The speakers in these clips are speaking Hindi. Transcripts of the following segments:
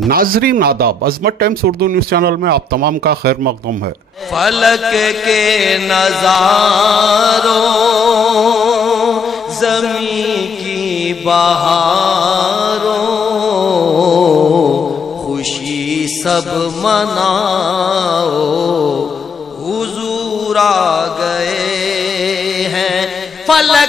नाजरीन आदाब, अजमत टाइम्स उर्दू न्यूज़ चैनल में आप तमाम का खैर मकदम है। फलक के नजारों, ज़मीं की बहारों, खुशी सब मनाओ, हुजूर आ गए हैं। फलक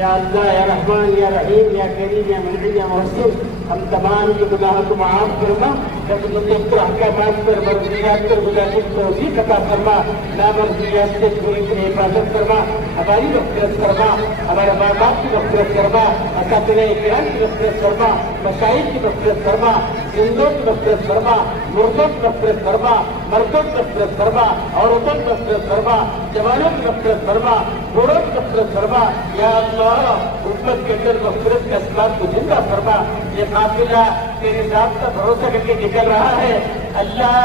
या अल्लाह, या रहमान, या रहीम, या करीम, या मुनीब, या मुहसिन, हम तमाम के गुनाहों को माफ फरमा, अहकामात पर मर्जियात पर गुजारिश तौफीक अता फरमा, नामर्जियात से पूरी हिफाजत फरमा, हमारी मग़फ़िरत फरमा, हमारे माँ बाप की मग़फ़िरत फरमा, असातिज़ाए किराम की मग़फ़िरत फरमा, मशाइख़ की मग़फ़िरत फरमा, जिंदों की मग़फ़िरत फरमा, मुर्दों की मग़फ़िरत फरमा, मर्दों की मग़फ़िरत फरमा, औरतों की मग़फ़िरत फरमा, जवानों की मग़फ़िरत फरमा, बूढ़ों की मग़फ़िरत फरमा। या उम्मत के अंदर मग़फ़िरत के असबाब को जिंदा फरमा। ये काफिला तेरे नाम का भरोसा करके निकल रहा है अल्लाह,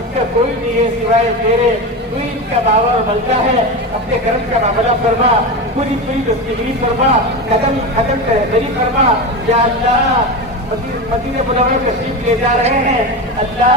इनका कोई नहीं है सिवाय तेरे, तू इनका बाबा बनता है। अपने कर्म का मामला फरमा, पूरी दस्तगिरी फरमा, कदम कदम रहबरी फरमा। या अल्लाह, मदीना मुनव्वरा तशरीफ ले जा रहे हैं अल्लाह,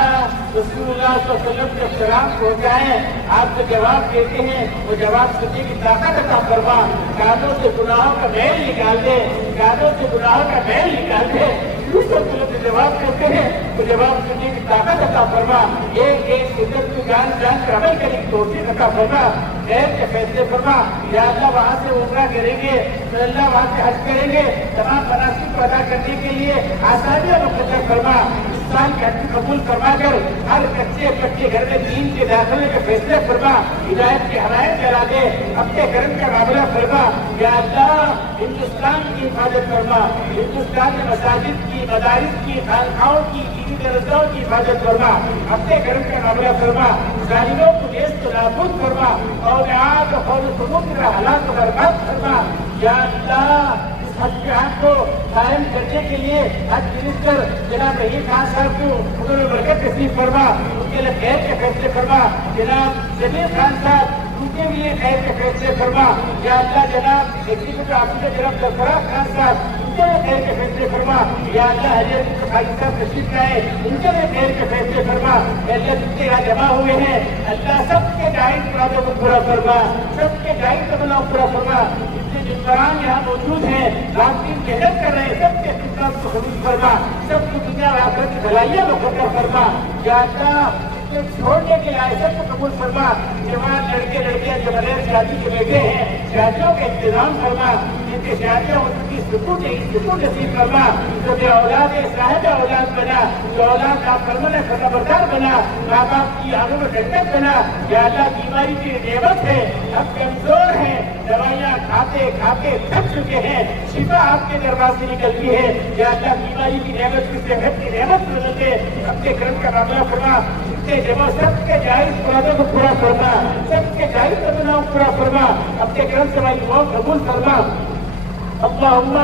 रसूलुल्लाह सल्लल्लाहु अलैहि वसल्लम जब सलाम पहुंचाए आपको जवाब देते हैं, वो जवाब सुनने की ताकत अता फरमा। कानों से गुनाहों का मैल निकाल दे, कानों से गुनाहों का मैल निकाल दे। जवाब देते हैं तो जवाब सुनने की ताकत अता फरमा। एक एक सुन्नत को जान कर अमल करने की तौफीक अता फरमा। खैर के फैसले फरमा। या अल्लाह, वहाँ से उम्रा करेंगे तो अल्लाह वहाँ से हज करेंगे, तमाम मनासिब को अदा करने के लिए आसानियां मुक़द्दर फरमा। इस्लाम के हज कबूल फरमा कर हर कच्चे पक्के घर में दीन के दाखिले के फैसले फरमा। हिदायत की हदायत करा दे, अपने कर्म का मामला फरमा। या अल्लाह, हिंदुस्तान की हिफाजत फरमा, हिंदुस्तान में मसाजिद की, मदारिस की, खानखाओं की, दीनी दरगाहों की हिफाजत फरमा। अपने कर्म का मामला फरमा। जालिमों को नेस्त नाबूद फरमा और आग और समुद्र हालात को बर्बाद फरमा। या अल्लाह, हज को कायम करने के लिए हज मिनिस्टर जनाब रहीम खान साहब को उन्होंने बरकत नसीब फरमा, उनके लिए खैर के फैसले फरमा। जनाब जमीर खान साहब, उनके लिए खैर के फैसले फरमा। या अल्लाह, जनाब एग्जीक्यूटिव ऑफिसर जनाब सरफराज खान साहब, उनके लिए खैर के फैसले फरमा। या अल्लाह, हरियाणा के खाली साहब तशरीफ लाए, उनके लिए खैर के फैसले फरमा। अल्लाह, जितने यहाँ जमा हुए हैं अल्लाह, सबके जायज मुरादों को पूरा फरमा, सबके जायज तमन्नाओं को पूरा फरमा। जिम्मेदारान यहाँ मौजूद हैं, रात दिन मेहनत कर रहे हैं, सबके खिदमत को कबूल फरमा, सबको दुनिया और आखिरत की भलाइयाँ मुक़द्दर फरमा। या अल्लाह, छोड़ने के आए सबको कबूल फरमा। जवान लड़के लड़कियां जो बगैर शादी के बैठे हैं, शादियों का इंतजाम फरमा, जिनकी शादियां उनकी सुकून नसीब फरमा। जो औलाद साहिब औलाद बना, जो औलाद का फरमान फरमाबरदार बना, माँ बाप की आंखों में ठंडक बना। या अल्लाह, बीमारी की नेमत है, हम कमजोर हैं, दवाइयाँ खाते खाते थक चुके हैं, शिफा आपके दरबार से निकलती है। या अल्लाह, बीमारी की नेमत की सेहत की नेमत बदल दे, अपने कर्म का मामला फरमा। जमा सबके जायज मुरादों को पूरा फरमा, सबके जायज तमन्नाओं को पूरा फरमा, अपने कर्म से हमारी दुआओं कबूल फरमा। अल्लाहुम्मा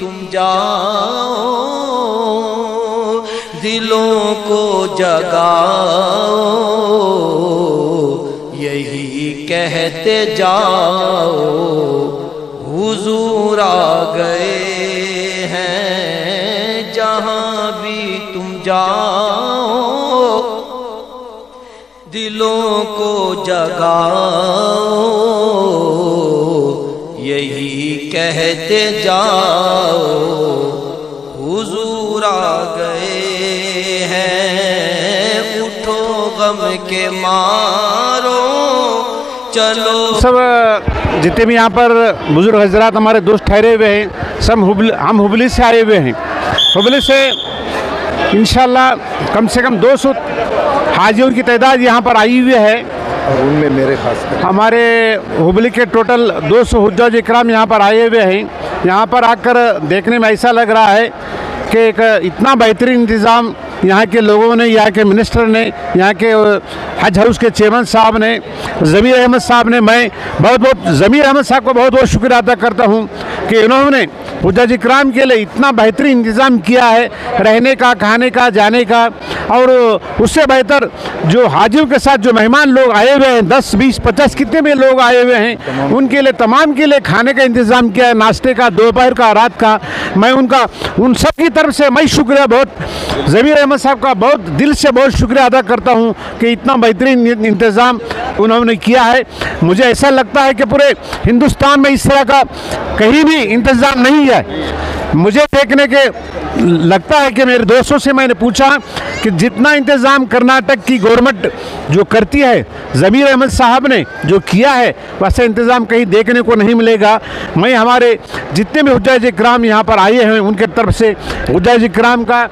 तुम जाओ दिलों को जगाओ यही कहते जाओ हुजूर आ गए हैं जहां भी तुम जाओ दिलों को जगाओ यही कहते जाओ हुजूर आ गए हैं उठो गम के मारो चलो। सब जितने भी यहाँ पर बुजुर्ग हजरात हमारे दोस्त ठहरे हुए हैं सब हम हुबली से आए हुए हैं। हुबली से इंशाल्लाह कम से कम 200 हाजियों की तादाद यहाँ पर आई हुई है और उनमें मेरे खास हमारे हुबली के टोटल 200 हुज्जाज इकराम यहाँ पर आए हुए हैं। यहाँ पर आकर देखने में ऐसा लग रहा है कि एक इतना बेहतरीन इंतज़ाम यहाँ के लोगों ने, यहाँ के मिनिस्टर ने, यहाँ के हज हाउस के चेयरमैन साहब ने, ज़मीर अहमद साहब ने, मैं बहुत ज़मीर अहमद साहब को बहुत शुक्रिया अदा करता हूँ कि इन्होंने हुज्जाज इकराम के लिए इतना बेहतरीन इंतज़ाम किया है, रहने का, खाने का, जाने का। और उससे बेहतर जो हाजियों के साथ जो मेहमान लोग आए हुए हैं 10, 20, 50 कितने भी लोग आए हुए हैं उनके लिए तमाम के लिए खाने का इंतज़ाम किया है, नाश्ते का, दोपहर का, रात का। मैं उन सब की तरफ से मैं शुक्रिया बहुत ज़मीर अहमद साहब का बहुत दिल से बहुत शुक्रिया अदा करता हूँ कि इतना बेहतरीन इंतज़ाम उन्होंने किया है। मुझे ऐसा लगता है कि पूरे हिंदुस्तान में इस तरह का कहीं भी इंतज़ाम नहीं है। मुझे देखने के लगता है कि मेरे दोस्तों से मैंने पूछा कि जितना इंतज़ाम कर्नाटक की गवर्नमेंट जो करती है, ज़मीर अहमद साहब ने जो किया है, वैसा इंतज़ाम कहीं देखने को नहीं मिलेगा। मैं हमारे जितने भी हुज्जाज इकराम यहाँ पर आए हैं उनके तरफ से हुज्जाज इकराम का,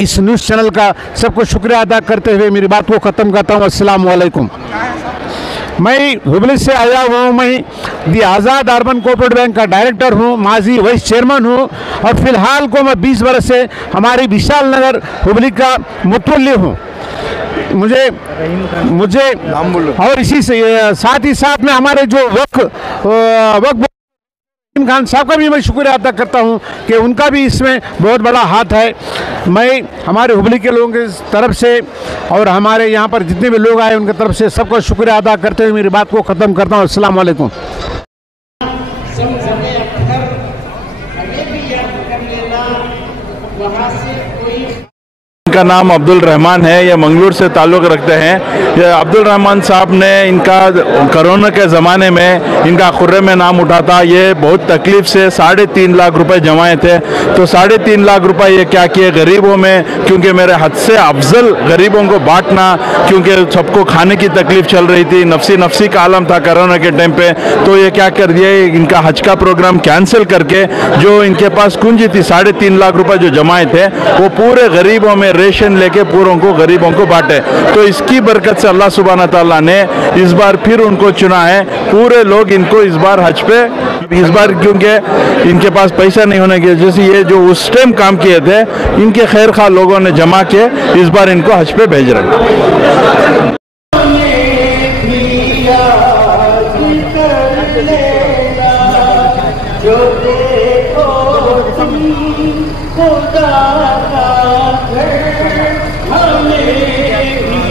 इस न्यूज़ चैनल का सबको शुक्रिया अदा करते हुए मेरी बात को ख़त्म करता हूँ। अस्सलाम वालेकुम। मैं हुबली से आया हुआ हूँ। मैं दी आज़ाद अर्बन कोऑपरेटिव बैंक का डायरेक्टर हूँ, माजी वाइस चेयरमैन हूँ और फ़िलहाल को मैं 20 बरस से हमारी विशाल नगर हुबली का मुतवल्ली हूँ। मुझे और इसी से साथ ही साथ में हमारे जो वक्त खान साहब का भी मैं शुक्रिया अदा करता हूं कि उनका भी इसमें बहुत बड़ा हाथ है। मैं हमारे हुबली के लोगों की तरफ से और हमारे यहाँ पर जितने भी लोग आए उनकी तरफ से सबका शुक्रिया अदा करते हुए मेरी बात को ख़त्म करता हूँ। अस्सलाम वालेकुम। इनका नाम अब्दुल रहमान है, ये मंगलूर से ताल्लुक़ रखते हैं। ये अब्दुल रहमान साहब ने इनका कोरोना के ज़माने में इनका खुर्रे में नाम उठा था। ये बहुत तकलीफ़ से 3.5 लाख रुपए जमाए थे, तो 3.5 लाख रुपए ये क्या किए गरीबों में, क्योंकि मेरे हद से अफजल गरीबों को बांटना, क्योंकि सबको खाने की तकलीफ़ चल रही थी, नफसी का आलम था कोरोना के टाइम पे। तो ये क्या कर दिए, इनका हज का प्रोग्राम कैंसिल करके जो इनके पास कुंजी थी 3.5 लाख रुपए जो जमाए थे वो पूरे गरीबों में रेशन लेके पूरों को गरीबों को बांटे। तो इसकी बरकत से अल्लाह सुब्हाना ताला ने इस बार फिर उनको चुना है। पूरे लोग इनको इस बार हज पे, इस बार क्योंकि इनके पास पैसा नहीं होने की वजह से ये जो उस टाइम काम किए थे इनके खैर खा लोगों ने जमा के इस बार इनको हज पे भेज रहे हैं।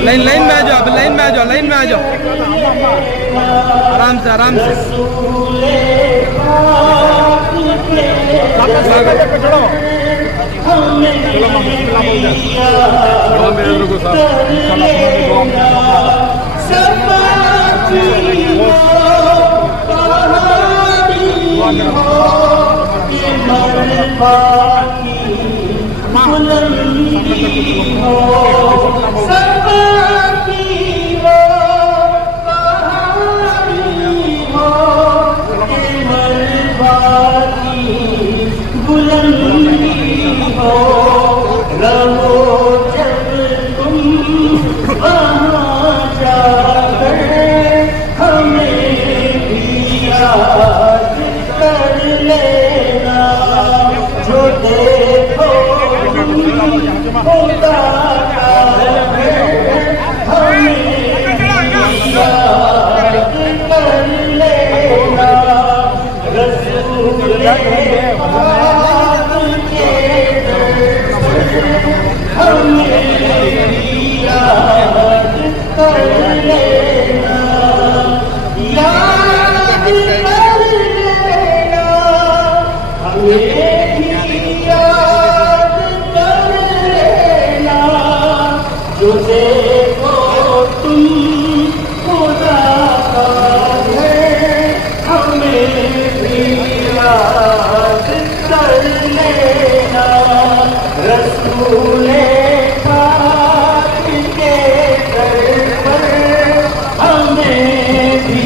लाइन में आ जाओ, लाइन में आ जाओ, लाइन में आ जाओ, आराम से आराम से। रसूले पाक के दर पर हमें भी